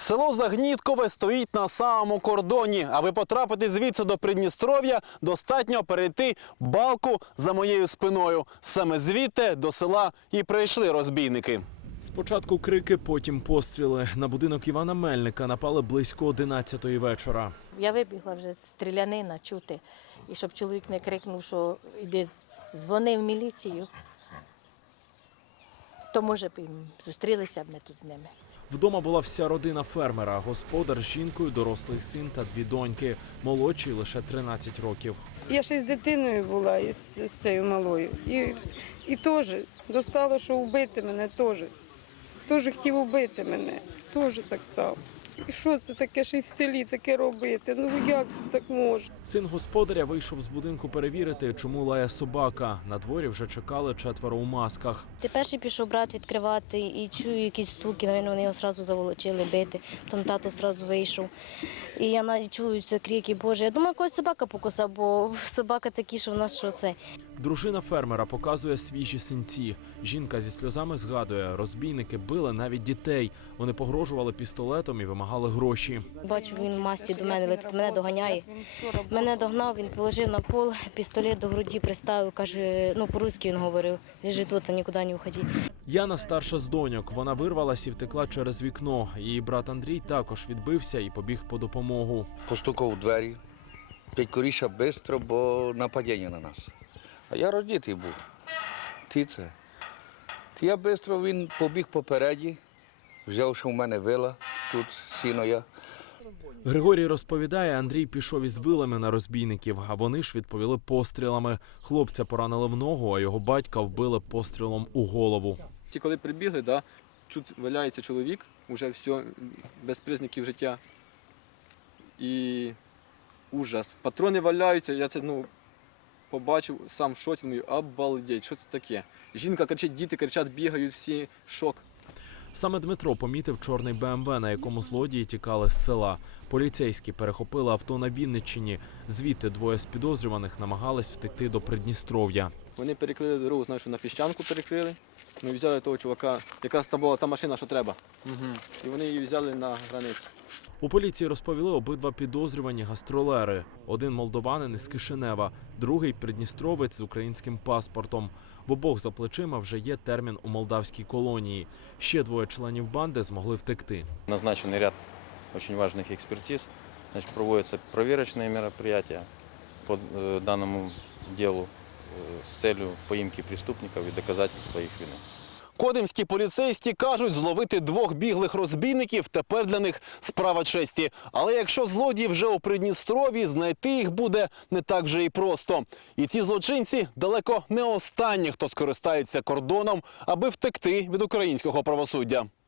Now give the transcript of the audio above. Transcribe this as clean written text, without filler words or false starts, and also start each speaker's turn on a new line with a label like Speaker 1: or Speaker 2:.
Speaker 1: Село Загніткове стоїть на самому кордоні. Аби потрапити звідси до Придністров'я, достатньо перейти балку за моєю спиною. Саме звідти до села і прийшли розбійники.
Speaker 2: Спочатку крики, потім постріли. На будинок Івана Мельника напали близько 11-ї вечора.
Speaker 3: Я вибігла вже стрілянина чути. І щоб чоловік не крикнув, що йди, дзвони в міліцію, то, може, б і зустрілися б ми тут з ними.
Speaker 2: Вдома була вся родина фермера. Господар з жінкою, дорослий син та дві доньки. Молодшій лише 13 років.
Speaker 4: Я ще з дитиною була, з цією малою. І теж достало, що вбити мене теж. Теж хотів вбити мене, теж так само. І що це таке, ще й в селі таке робити? Ну як це так може?
Speaker 2: Син господаря вийшов з будинку перевірити, чому лає собака. На дворі вже чекали 4 у масках.
Speaker 5: Ти перший пішов брат відкривати і чую якісь стуки, навіть вони його одразу заволочили бити. Там тато одразу вийшов. І я навіть чую ці крики, Боже, я думаю, когось собака покусав, бо собака такі, що в нас що це.
Speaker 2: Дружина фермера показує свіжі синці. Жінка зі сльозами згадує, розбійники били навіть дітей. Вони погрожували пістолетом і вимагали гроші.
Speaker 5: Бачу, він в масці до мене летить, мене доганяє. Мене догнав, він положив на пол, пістолет до груді приставив, каже, ну по-русски він говорив, лежи тут, нікуди не уходи.
Speaker 2: Яна старша з доньок. Вона вирвалась і втекла через вікно. Її брат Андрій також відбився і побіг по допомогу.
Speaker 6: Постукав у двері. Петькоріша швидко, бо нападіння на нас. А я роздітий був. Це. Я швидко, він побіг попереді, взяв, що в мене вила, тут сіно я.
Speaker 2: Григорій розповідає, Андрій пішов із вилами на розбійників, а вони ж відповіли пострілами. Хлопця поранили в ногу, а його батька вбили пострілом у голову.
Speaker 7: Ті, коли прибігли, тут валяється чоловік, вже все, без признаків життя. І ужас. Патрони валяються, я це побачив, сам в шоці, думаю, обалдеть, що це таке? Жінка кричить, діти кричать, бігають всі, шок.
Speaker 2: Саме Дмитро помітив чорний БМВ, на якому злодії тікали з села. Поліцейські перехопили авто на Вінниччині. Звідти двоє з підозрюваних намагались втекти до Придністров'я.
Speaker 7: Вони перекрили дорогу, знаю, що на піщанку перекрили. Ми взяли того чувака, якраз там була та машина, що треба. І вони її взяли на границі.
Speaker 2: У поліції розповіли, обидва підозрювані гастролери. Один молдованин із Кишинева, другий придністровець з українським паспортом. В обох за плечима вже є термін у молдавській колонії. Ще двоє членів банди змогли втекти.
Speaker 8: Назначений ряд очень важных экспертиз. Значит, проводятся проверочные мероприятия по данному делу с целью поимки преступников и доказательства их вины.
Speaker 1: Кодимські поліцейські кажуть, зловити двох біглих розбійників тепер для них справа честі. Але якщо злодії вже у Придністров'ї, знайти їх буде не так вже і просто. І ці злочинці далеко не останні, хто скористається кордоном, аби втекти від українського правосуддя.